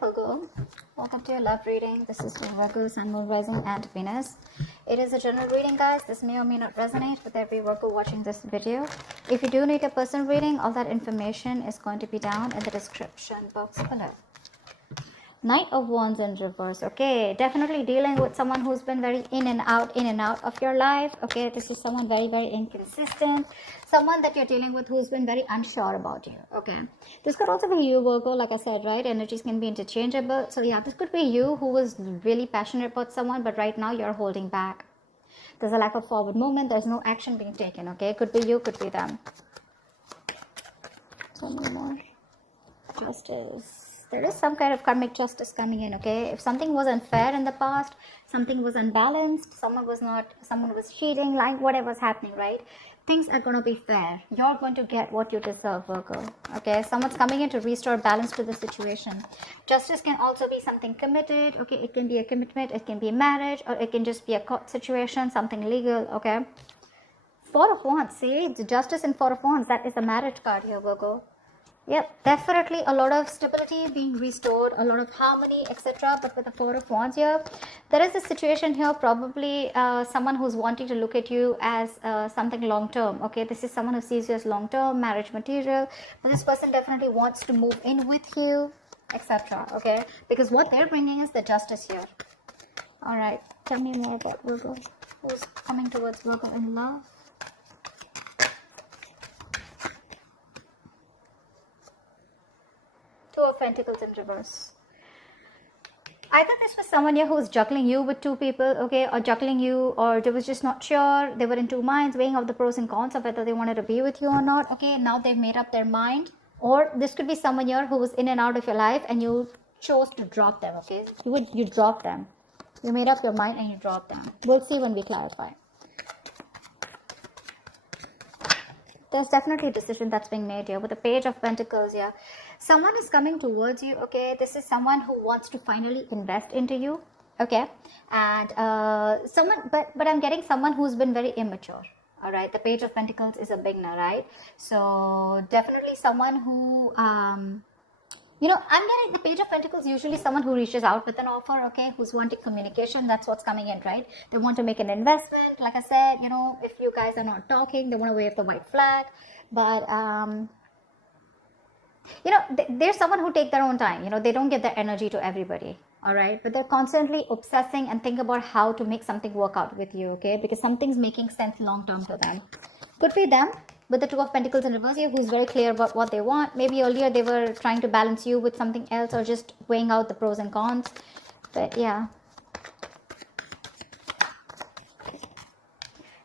Virgo. Welcome to your love reading. This is for Virgo, Sun, Moon, Rising, and Venus. It is a general reading, guys. This may or may not resonate with every Virgo watching this video. If you do need a personal reading, all that information is going to be down in the description box below. Knight of Wands in reverse. Okay, definitely dealing with someone who's been very in and out of your life. Okay, this is someone very, very inconsistent. Someone that you're dealing with who's been very unsure about you. Okay, this could also be you, Virgo, like I said, right? Energies can be interchangeable. So yeah, this could be you who was really passionate about someone, but right now you're holding back. There's a lack of forward movement. There's no action being taken. Okay, could be you, could be them. Tell me more. Justice. There is some kind of karmic justice coming in. Okay, if something was unfair in the past, something was unbalanced, someone was cheating, lying, whatever's happening, right? Things are going to be fair. You're going to get what you deserve, Virgo. Okay, someone's coming in to restore balance to the situation. Justice can also be something committed. Okay, it can be a commitment, it can be a marriage, or it can just be a court situation, something legal. Okay, Four of Wands. See, the Justice and Four of Wands, that is the marriage card here, Virgo. Yep, definitely a lot of stability being restored, a lot of harmony, etc. But with the Four of Wands here, there is a situation here, probably someone who's wanting to look at you as something long-term. Okay, this is someone who sees you as long-term, marriage material. But this person definitely wants to move in with you, etc. Okay, because what they're bringing is the Justice here. All right, tell me more about Virgo. Who's coming towards Virgo in love? Two of Pentacles in reverse. Either this was someone here who's juggling you with two people, okay, or juggling you, or they was just not sure. They were in two minds, weighing out the pros and cons of whether they wanted to be with you or not. Okay, now they've made up their mind. Or this could be someone here who was in and out of your life and you chose to drop them. Okay, you dropped them. You made up your mind and you dropped them. We'll see when we clarify. There's definitely a decision that's being made here with the Page of Pentacles here. Someone is coming towards you. Okay, this is someone who wants to finally invest into you. Okay, and but I'm getting someone who's been very immature. All right, the Page of Pentacles is a beginner, right? So definitely someone who you know, I'm getting the Page of Pentacles, usually someone who reaches out with an offer, okay, who's wanting communication. That's what's coming in, right? They want to make an investment. Like I said, you know, if you guys are not talking, they want to wave the white flag. But you know, there's someone who take their own time. You know, they don't give their energy to everybody. All right, but they're constantly obsessing and think about how to make something work out with you. Okay, because something's making sense long term to them. Could be them with the Two of Pentacles in reverse here, who's very clear about what they want. Maybe earlier they were trying to balance you with something else, or just weighing out the pros and cons. But yeah.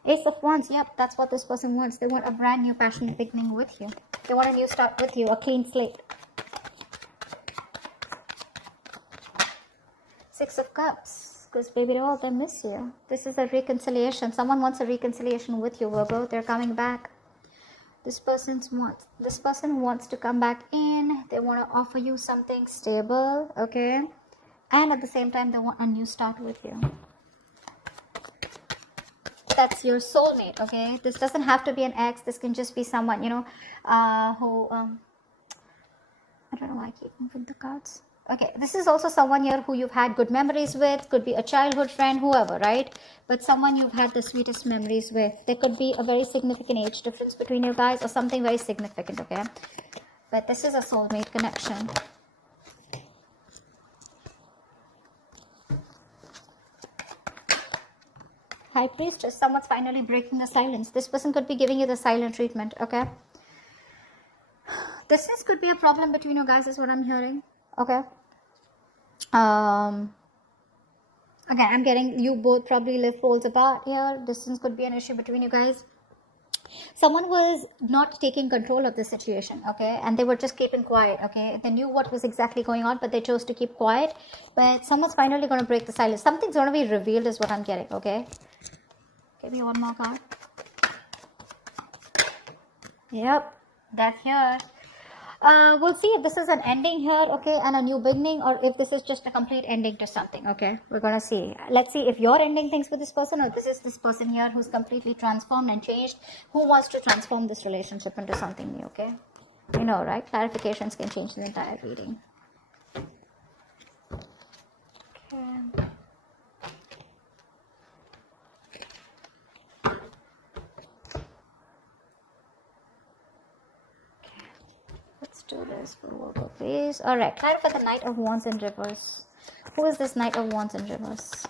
Ace of Wands. Yep, that's what this person wants. They want a brand new passionate beginning with you. They want a new start with you, a clean slate. Six of Cups. Because baby doll, they miss you. This is a reconciliation. Someone wants a reconciliation with you, Virgo. They're coming back. This person wants to come back in. They want to offer you something stable, okay? And at the same time, they want a new start with you. That's your soulmate, okay? This doesn't have to be an ex. This can just be someone, you know, who, I don't know why I keep moving the cards. Okay, this is also someone here who you've had good memories with. Could be a childhood friend, whoever, right? But someone you've had the sweetest memories with. There could be a very significant age difference between you guys, or something very significant, okay? But this is a soulmate connection. High Priestess, someone's finally breaking the silence. This person could be giving you the silent treatment, okay? This could be a problem between you guys, is what I'm hearing, okay? Again, I'm getting you both probably live poles apart here. Distance could be an issue between you guys. Someone was not taking control of the situation, okay? And they were just keeping quiet, okay? They knew what was exactly going on, but they chose to keep quiet. But someone's finally going to break the silence. Something's going to be revealed is what I'm getting, okay? Give me one more card. Yep, that's here. We'll see if this is an ending here, okay, and a new beginning, or if this is just a complete ending to something, okay? We're gonna see. Let's see if you're ending things with this person, or this is this person here who's completely transformed and changed, who wants to transform this relationship into something new, okay? You know, right? Clarifications can change the entire reading. Okay. Let's do this for Virgo, please. Alright, time for the Knight of Wands in reverse. Who is this Knight of Wands in reverse?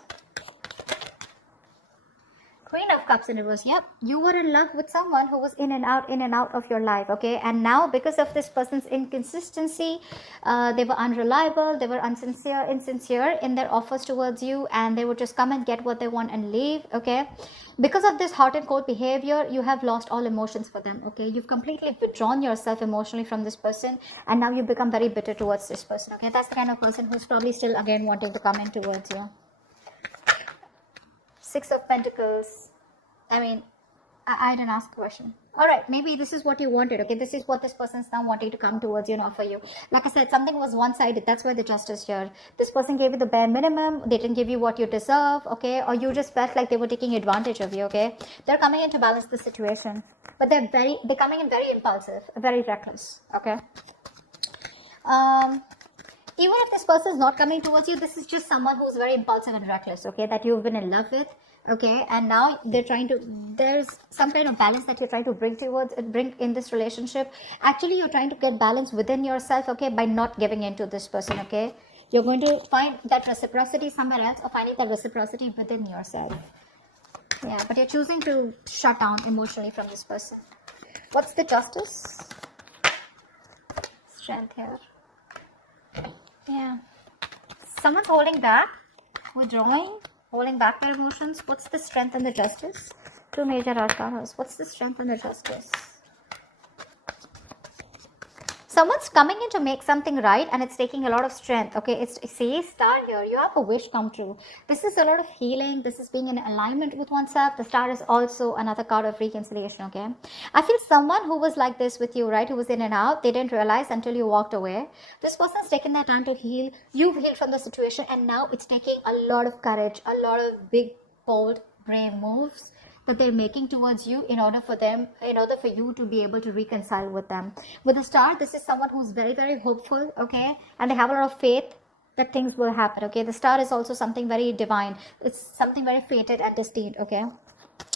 Queen of Cups in reverse. Yep, you were in love with someone who was in and out of your life, okay? And now, because of this person's inconsistency, they were unreliable, they were insincere in their offers towards you, and they would just come and get what they want and leave, okay? Because of this hot and cold behavior, you have lost all emotions for them, okay? You've completely withdrawn yourself emotionally from this person, and now you become very bitter towards this person, okay? That's the kind of person who's probably still again wanting to come in towards you. Six of Pentacles. I mean, I didn't ask a question. Alright, maybe this is what you wanted, okay? This is what this person is now wanting to come towards you and offer you. Like I said, something was one-sided. That's why the Justice here. This person gave you the bare minimum. They didn't give you what you deserve, okay? Or you just felt like they were taking advantage of you, okay? They're coming in to balance the situation. But they're coming in very impulsive, very reckless, okay? Even if this person is not coming towards you, this is just someone who's very impulsive and reckless, okay? That you've been in love with. Okay, and now there's some kind of balance that you're trying to bring in this relationship. Actually, you're trying to get balance within yourself, okay, by not giving in to this person, okay. You're going to find that reciprocity somewhere else, or finding that reciprocity within yourself. Yeah, but you're choosing to shut down emotionally from this person. What's the Justice? Strength here. Yeah, someone's holding back, withdrawing, holding back their emotions. What's the Strength and the Justice? Two major arcanas. What's the Strength and the Justice? Someone's coming in to make something right, and it's taking a lot of strength, okay? See, Star here, you have a wish come true. This is a lot of healing. This is being in alignment with oneself. The Star is also another card of reconciliation, okay? I feel someone who was like this with you, right, who was in and out, they didn't realize until you walked away. This person's taken their time to heal. You've healed from the situation, and now it's taking a lot of courage, a lot of big, bold, brave moves that they're making towards you in order for you to be able to reconcile with them. With the Star, this is someone who's very, very hopeful, okay, and they have a lot of faith that things will happen, okay. The Star is also something very divine. It's something very fated and destined, okay.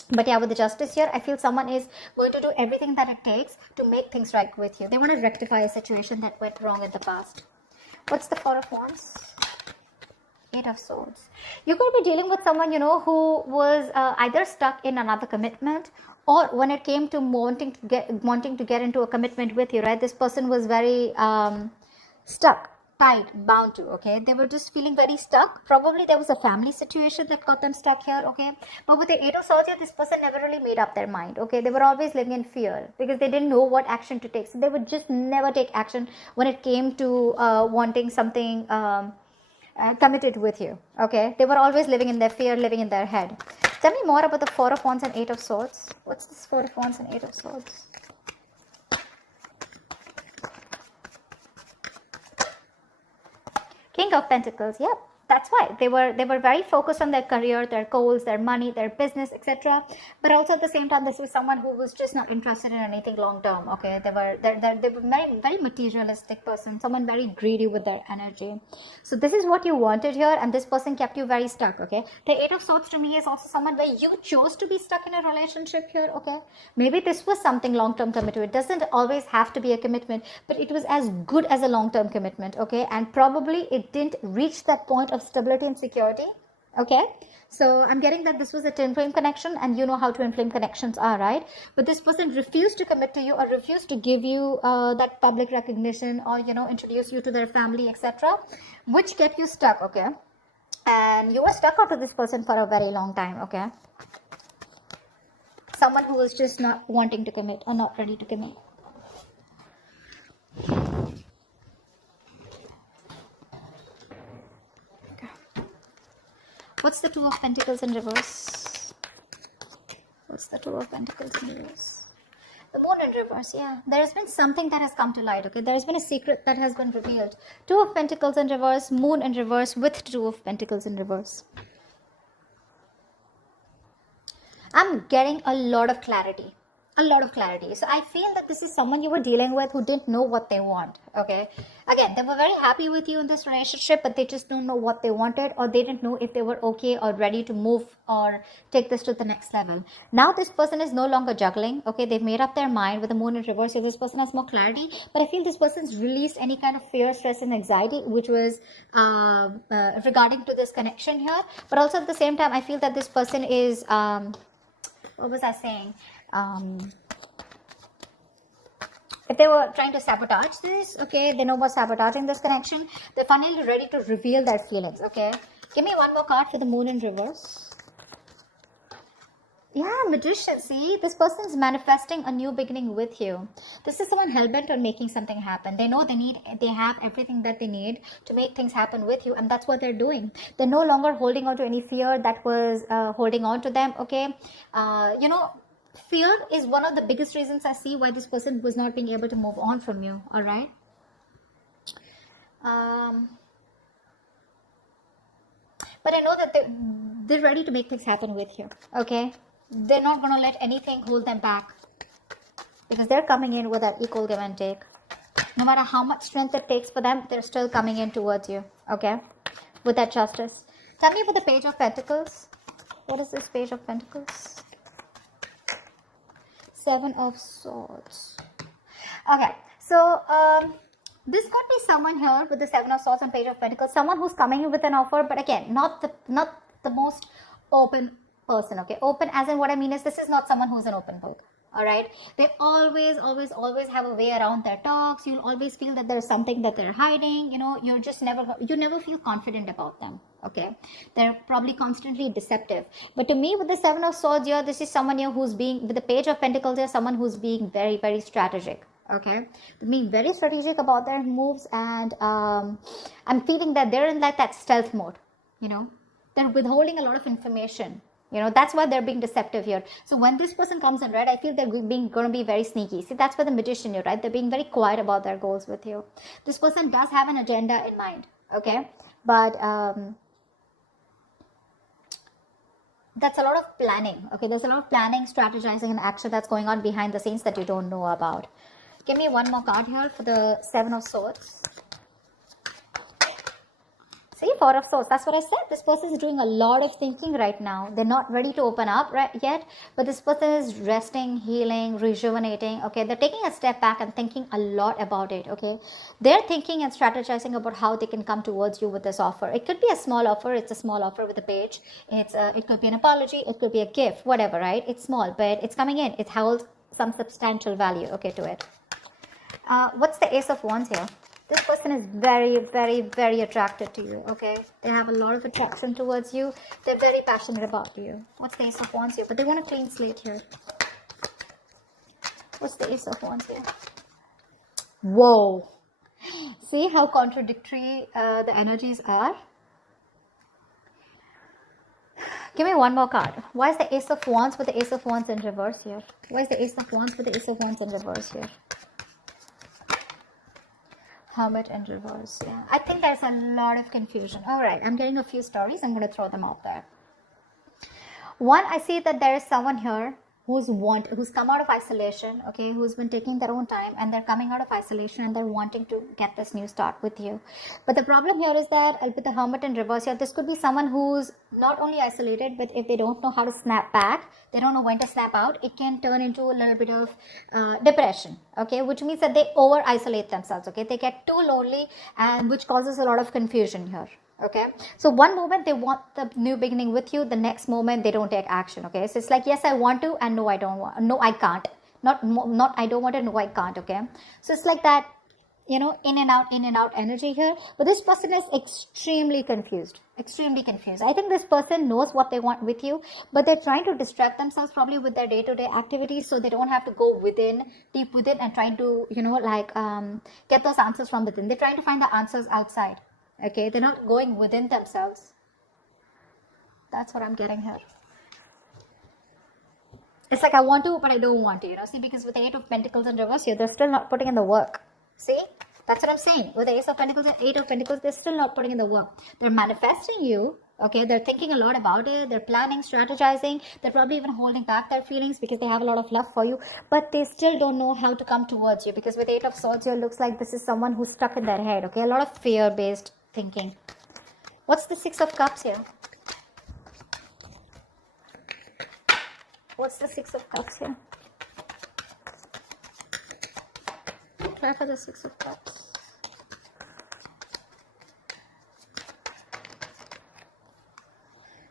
But yeah, with the Justice here, I feel someone is going to do everything that it takes to make things right with you. They want to rectify a situation that went wrong in the past. What's the Four of Wands? Eight of Swords. You could be dealing with someone, you know, who was either stuck in another commitment, or when it came to wanting to get into a commitment with you, right? This person was very stuck, tied, bound to, okay? They were just feeling very stuck. Probably there was a family situation that got them stuck here, okay? But with the Eight of Swords here, this person never really made up their mind, okay? They were always living in fear because they didn't know what action to take. So they would just never take action when it came to wanting something committed with you, okay? They were always living in their fear, living in their head. Tell me more about the Four of Wands and Eight of Swords. What's this Four of Wands and Eight of Swords? King of Pentacles. Yep, that's why they were very focused on their career, their goals, their money, their business, etc. But also at the same time, this was someone who was just not interested in anything long term, okay? They were very, very materialistic person, someone very greedy with their energy. So this is what you wanted here, and this person kept you very stuck, okay? The Eight of Swords to me is also someone where you chose to be stuck in a relationship here, okay? Maybe this was something long term commitment. It doesn't always have to be a commitment, but it was as good as a long term commitment, okay? And probably it didn't reach that point of stability and security, okay? So I'm getting that this was a twin flame connection, and you know how twin flame connections are, right? But this person refused to commit to you, or refused to give you that public recognition, or, you know, introduce you to their family, etc., which kept you stuck, okay? And you were stuck out to this person for a very long time, okay? Someone who was just not wanting to commit or not ready to commit. What's the Two of Pentacles in reverse? What's the Two of Pentacles in reverse? The Moon in reverse, yeah. There has been something that has come to light, okay? There has been a secret that has been revealed. Two of Pentacles in reverse, Moon in reverse with Two of Pentacles in reverse. I'm getting a lot of clarity. a lot of clarity. So I feel that this is someone you were dealing with who didn't know what they want. Okay, again, they were very happy with you in this relationship, but they just don't know what they wanted, or they didn't know if they were okay or ready to move or take this to the next level. Now this person is no longer juggling. Okay, they've made up their mind with the moon in reverse. So this person has more clarity, but I feel this person's released any kind of fear, stress, and anxiety which was regarding to this connection here. But also at the same time, I feel that this person is what was I saying? If they were trying to sabotage this, okay, they know about sabotaging this connection. They're finally ready to reveal their feelings. Okay, give me one more card for the moon in reverse. Yeah, Magician. See, this person is manifesting a new beginning with you. This is someone hell-bent on making something happen. They know they have everything that they need to make things happen with you, and that's what they're doing. They're no longer holding on to any fear that was holding on to them. Okay, fear is one of the biggest reasons I see why this person was not being able to move on from you. All right. But I know that they're ready to make things happen with you. Okay. They're not going to let anything hold them back, because they're coming in with that equal give and take. No matter how much strength it takes for them, they're still coming in towards you. Okay. With that justice. Tell me about the Page of Pentacles. What is this Page of Pentacles? Seven of Swords. Okay, so this could be someone here with the Seven of Swords and Page of Pentacles. Someone who's coming in with an offer, but again, not the most open person. Okay, open as in what I mean is this is not someone who's an open book. All right, they always have a way around their talks. You'll always feel that there's something that they're hiding. You never feel confident about them. Okay, they're probably constantly deceptive. But to me, with the Seven of Swords here, this is someone here who's being, with the Page of Pentacles here, someone who's being very, very strategic. Okay, they're being very strategic about their moves, and I'm feeling that they're in like that stealth mode. They're withholding a lot of information. That's why they're being deceptive here. So when this person comes in red, I feel they're going to be very sneaky. See, that's where the Magician here, right? They're being very quiet about their goals with you. This person does have an agenda in mind. Okay, but that's a lot of planning. Okay, there's a lot of planning, strategizing, and action that's going on behind the scenes that you don't know about. Give me one more card here for the Seven of Swords. See, Four of Swords. That's what I said. This person is doing a lot of thinking right now. They're not ready to open up yet, but this person is resting, healing, rejuvenating. Okay, they're taking a step back and thinking a lot about it. Okay, they're thinking and strategizing about how they can come towards you with this offer. It could be a small offer. It's a small offer with a page. It could be an apology. It could be a gift. Whatever, right? It's small, but it's coming in. It holds some substantial value. Okay, to it. What's the Ace of Wands here? This person is very, very, very attracted to you, okay? They have a lot of attraction towards you. They're very passionate about you. What's the Ace of Wands here? But they want a clean slate here. What's the Ace of Wands here? Whoa. See how contradictory the energies are? Give me one more card. Why is the Ace of Wands with the Ace of Wands in reverse here? Why is the Ace of Wands with the Ace of Wands in reverse here? Hermit in reverse. Yeah, I think there's a lot of confusion. All right, I'm getting a few stories. I'm going to throw them out there. One, I see that there is someone here who's come out of isolation, okay, who's been taking their own time, and they're coming out of isolation and they're wanting to get this new start with you. But the problem here is that with the Hermit in reverse here, this could be someone who's not only isolated, but if they don't know how to snap back, they don't know when to snap out, it can turn into a little bit of depression, okay, which means that they over isolate themselves, okay, they get too lonely, and which causes a lot of confusion here. Okay, so one moment they want the new beginning with you, the next moment they don't take action. Okay, so it's like, yes, I want to, and no, I don't want, no, I can't, not I don't want it, no, I can't. Okay, so it's like that, in and out energy here. But this person is extremely confused. I think this person knows what they want with you, but they're trying to distract themselves probably with their day-to-day activities, so they don't have to go deep within and trying to get those answers from within. They're trying to find the answers outside. Okay, they're not going within themselves. That's what I'm getting here. It's like I want to, but I don't want to, see, because with the Eight of Pentacles in reverse here, they're still not putting in the work. See, that's what I'm saying. With the Ace of Pentacles and Eight of Pentacles, they're still not putting in the work. They're manifesting you, Okay, they're thinking a lot about it, they're planning, strategizing, they're probably even holding back their feelings because they have a lot of love for you, but they still don't know how to come towards you, because with 8 of Swords here, looks like this is someone who's stuck in their head. Okay, a lot of fear-based thinking. What's the 6 of Cups here? What's the 6 of Cups here? Try for the 6 of Cups.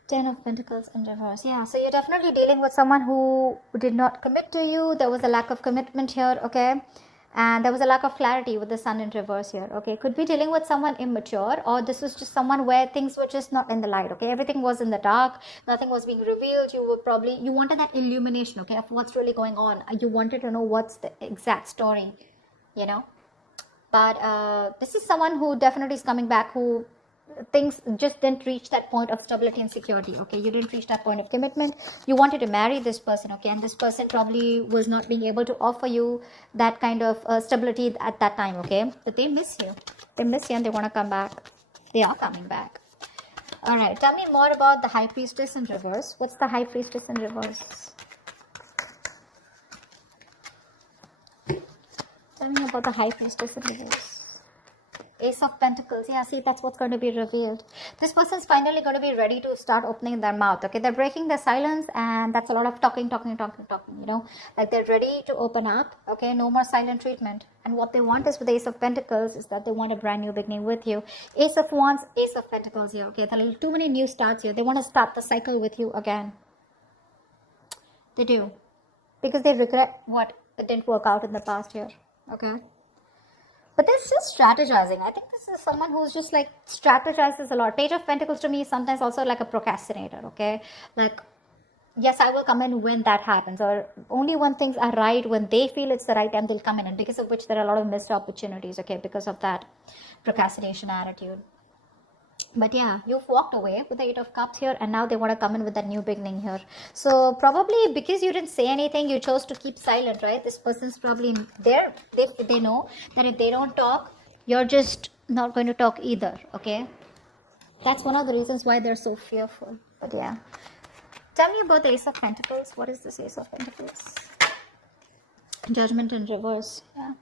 Ten of Pentacles in reverse. Yeah, so you're definitely dealing with someone who did not commit to you. There was a lack of commitment here, okay? And there was a lack of clarity with the Sun in reverse here, okay? Could be dealing with someone immature, or this was just someone where things were just not in the light, okay? Everything was in the dark. Nothing was being revealed. You wanted that illumination, okay, of what's really going on. You wanted to know what's the exact story, you know? But this is someone who definitely is coming back, who things just didn't reach that point of stability and security. Okay, you didn't reach that point of commitment. You wanted to marry this person, okay, and this person probably was not being able to offer you that kind of stability at that time. Okay, but they miss you. They miss you and they want to come back. They are coming back. All right, tell me more about the High Priestess in reverse. What's the High Priestess in reverse? Tell me about the High Priestess in reverse. Ace of Pentacles. Yeah, see, that's what's going to be revealed. This person's finally going to be ready to start opening their mouth. Okay, they're breaking their silence, and that's a lot of talking, you know, like they're ready to open up. Okay, no more silent treatment. And what they want is, with the Ace of Pentacles, is that they want a brand new beginning with you. Ace of Wands, Ace of Pentacles here. Okay, there are too many new starts here. They want to start the cycle with you again. They do, because they regret what didn't work out in the past here. Okay, but they're just strategizing. I think this is someone who's just like strategizes a lot. Page of Pentacles to me is sometimes also like a procrastinator. Okay, like, yes, I will come in when that happens, or only when things are right, when they feel it's the right time, they'll come in, and because of which there are a lot of missed opportunities. Okay, because of that procrastination attitude. But yeah, you've walked away with the 8 of Cups here, and now they want to come in with that new beginning here. So probably because you didn't say anything, you chose to keep silent, right? This person's probably there. They know that if they don't talk, you're just not going to talk either, okay? That's one of the reasons why they're so fearful. But yeah. Tell me about the Ace of Pentacles. What is this Ace of Pentacles? Judgment in reverse. Yeah.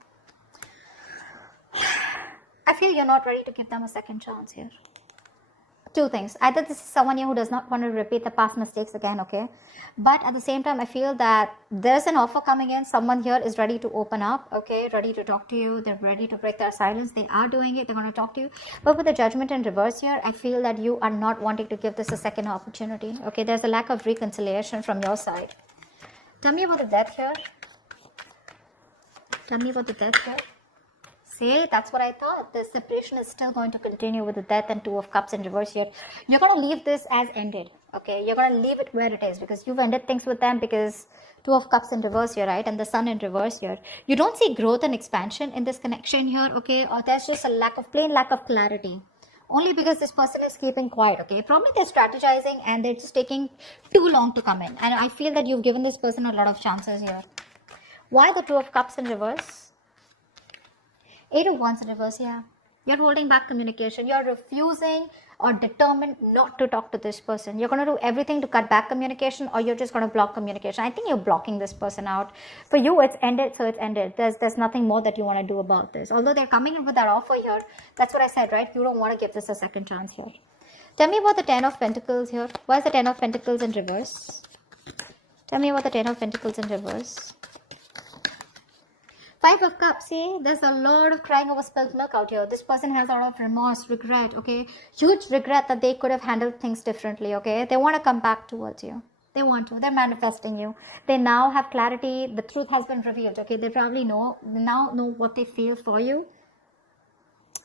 I feel you're not ready to give them a second chance here. Two things. Either this is someone here who does not want to repeat the past mistakes again, okay? But at the same time, I feel that there's an offer coming in. Someone here is ready to open up, okay? Ready to talk to you. They're ready to break their silence. They are doing it. They're going to talk to you. But with the Judgment in reverse here, I feel that you are not wanting to give this a second opportunity, okay? There's a lack of reconciliation from your side. Tell me about the Death here. Tell me about the Death here. See, that's what I thought. The separation is still going to continue with the Death and 2 of Cups in reverse here. You're going to leave this as ended, okay? You're going to leave it where it is, because you've ended things with them, because 2 of Cups in reverse here, right? And the Sun in reverse here. You don't see growth and expansion in this connection here, okay? Or there's just a plain lack of clarity. Only because this person is keeping quiet, okay? Probably they're strategizing and they're just taking too long to come in. And I feel that you've given this person a lot of chances here. Why the 2 of Cups in reverse? 8 of Wands in reverse, yeah. You're holding back communication. You're refusing or determined not to talk to this person. You're going to do everything to cut back communication, or you're just going to block communication. I think you're blocking this person out. For you, it's ended, so it's ended. There's nothing more that you want to do about this. Although they're coming in with that offer here, that's what I said, right? You don't want to give this a second chance here. Tell me about the 10 of Pentacles here. Why is the 10 of Pentacles in reverse? Tell me about the 10 of Pentacles in reverse. 5 of Cups, see, there's a lot of crying over spilled milk out here. This person has a lot of remorse, regret, okay? Huge regret that they could have handled things differently, okay? They want to come back towards you. They want to. They're manifesting you. They now have clarity. The truth has been revealed, okay? They probably now know what they feel for you.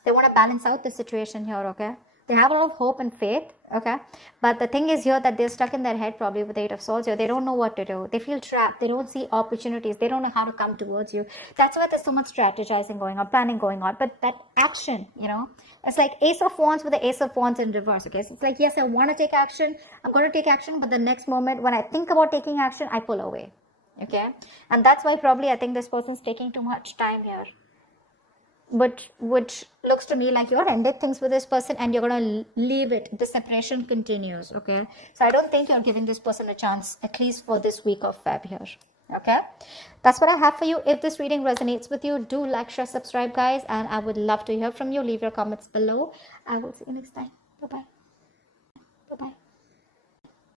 They want to balance out the situation here, okay? They have a lot of hope and faith, okay? But the thing is here that they're stuck in their head probably with the 8 of Swords here. They don't know what to do. They feel trapped. They don't see opportunities. They don't know how to come towards you. That's why there's so much strategizing going on, planning going on. But that action, you know, it's like Ace of Wands with the Ace of Wands in reverse, okay? So it's like, yes, I want to take action. I'm going to take action. But the next moment when I think about taking action, I pull away, okay? And that's why probably I think this person's taking too much time here. which looks to me like you're ended things with this person and you're gonna leave it. The separation continues. Okay, so I don't think you're giving this person a chance, at least for this week of Feb here. Okay, that's what I have for you. If this reading resonates with you, do like, share, subscribe, guys, and I would love to hear from you. Leave your comments below. I will see you next time. Bye bye. Bye bye.